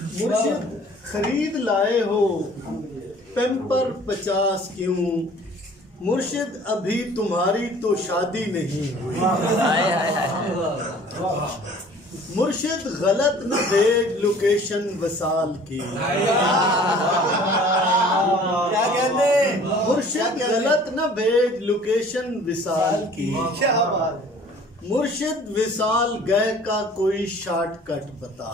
मुर्शिद खरीद लाए हो पेम्पर 50 क्यों? मुर्शिद अभी तुम्हारी तो शादी नहीं हुई। मुर्शिद गलत न भेज लोकेशन वसाल की। क्या कहते? मुर्शिद गलत न भेज लोकेशन विसाल की। क्या बात? मुर्शिद विसाल गए का कोई शॉर्टकट बता।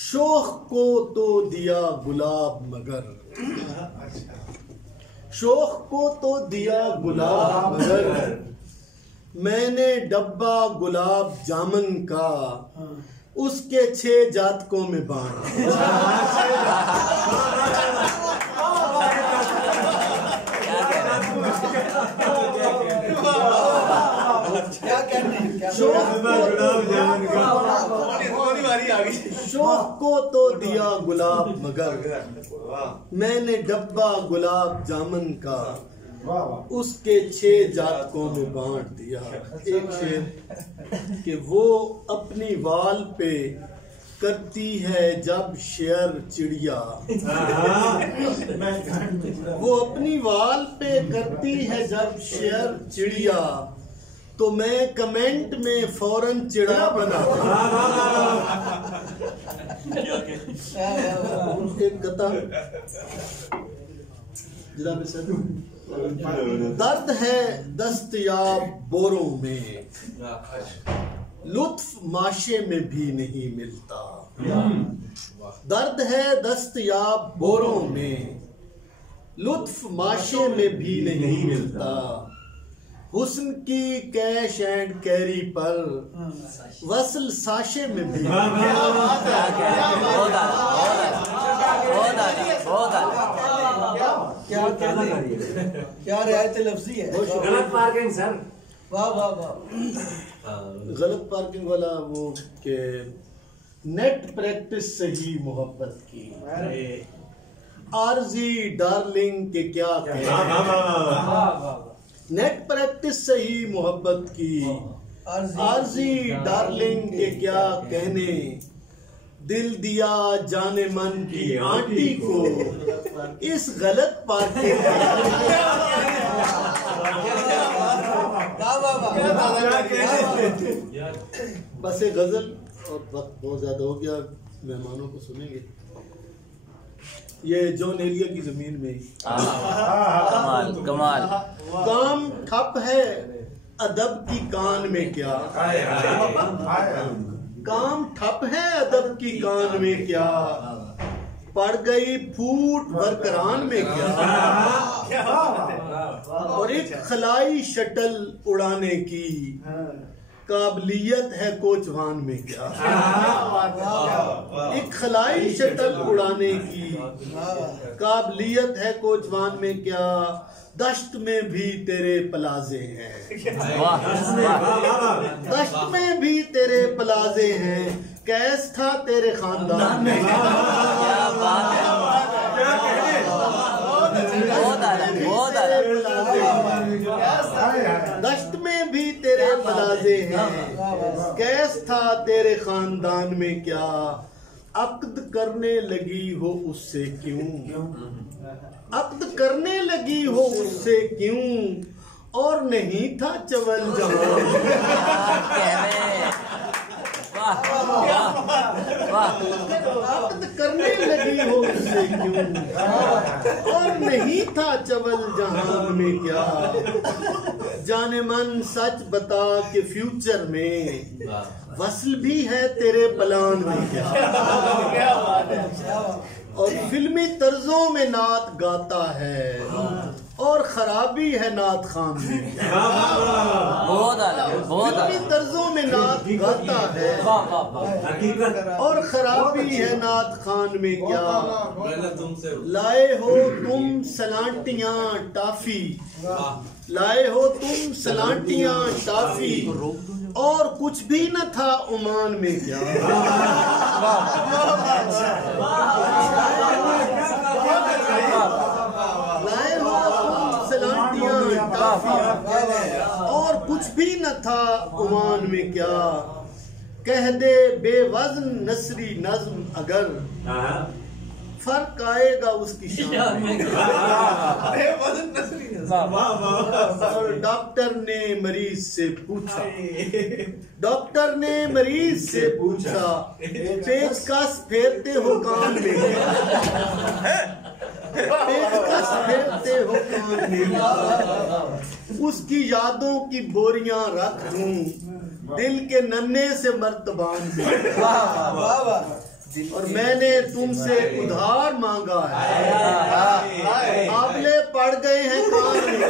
शोख को तो दिया गुलाब मगर, शोख को तो दिया गुलाब मगर, मैंने डब्बा गुलाब जामुन का उसके 6 जातकों में बांट। शोख को तो दिया गुलाब मगर, मैंने डब्बा गुलाब जामुन का उसके 6 जातकों में बांट दिया। एक शेर कि वो अपनी वाल पे करती है जब शेर चिड़िया, वो अपनी वाल पे करती है जब शेर चिड़िया, तो मैं कमेंट में फौरन चिड़ा बना। एक कथा जनाब सर, दर्द है दस्तयाब बोरों में, लुत्फ माशे में भी नहीं मिलता। दर्द है दस्तयाब बोरों में, लुत्फ माशे में भी नहीं मिलता। हुस्न की कैश एंड कैरी पर वसल साशे में भी। क्या रियायत लफ्जी है। गलत पार्किंग सर। वाह वाह वाह। गलत पार्किंग वाला वो के नेट प्रैक्टिस से ही मोहब्बत की। आरजी डार्लिंग के क्या कहने, नेट प्रैक्टिस से ही मोहब्बत की। आरजी डार्लिंग के क्या कहने, दिल दिया जाने मन की आंटी को इस गलत पार्किंग। बस एक गजल और वक्त बहुत ज्यादा हो गया, मेहमानों को सुनेंगे। ये जॉन एरिया की जमीन में कमाल कमाल। काम ठप है अदब की कान में क्या, काम ठप है अदब की कान में क्या, पड़ गई फूट बरकरान में क्या। और एक खलाई शटल उड़ाने की काबिलियत है कोचवान में क्या। एक खलाई शटल उड़ाने की काबिलियत है कोचवान में क्या, दश्त में भी तेरे पलाजे हैं, दश्त में भी तेरे पलाजे हैं, कैस था तेरे खानदान में। दश्त में भी तेरे पलाजे हैं, कैस था तेरे खानदान में क्या, अक्द करने लगी हो उससे क्यों, अक्द करने लगी हो उससे क्यों, और नहीं था चवल जहां। अक्द करने लगी हो उससे क्यों, और नहीं था चवल जहां में क्या। जाने मन सच बता के फ्यूचर में वसल भी है तेरे प्लान में क्या। और फिल्मी तर्जों में नात गाता है, और खराबी है नात खान में क्या। फिल्मी तर्जों में नात गाता है, और खराबी है नात खान में क्या। लाए हो तुम सलांटियां टाफी, लाए हो तुम सलांटियां टाफी, और कुछ भी न था ओमान में क्या। लाए हो तुम सलांटियां टाफी, और कुछ भी न था ओमान में क्या। कह दे बेवजन नसरी नज्म अगर फर्क आएगा उसकी शान में। और डॉक्टर ने मरीज से पूछा, डॉक्टर ने मरीज से पूछा, पेचकस फेरते हो कान में, पेचकस फेरते हो कान में, उसकी यादों की बोरियां रख दूं दिल के नन्हे से मर्तबान में। और मैंने तुमसे उधार मांगा है, आपने पड़ गए हैं कान में।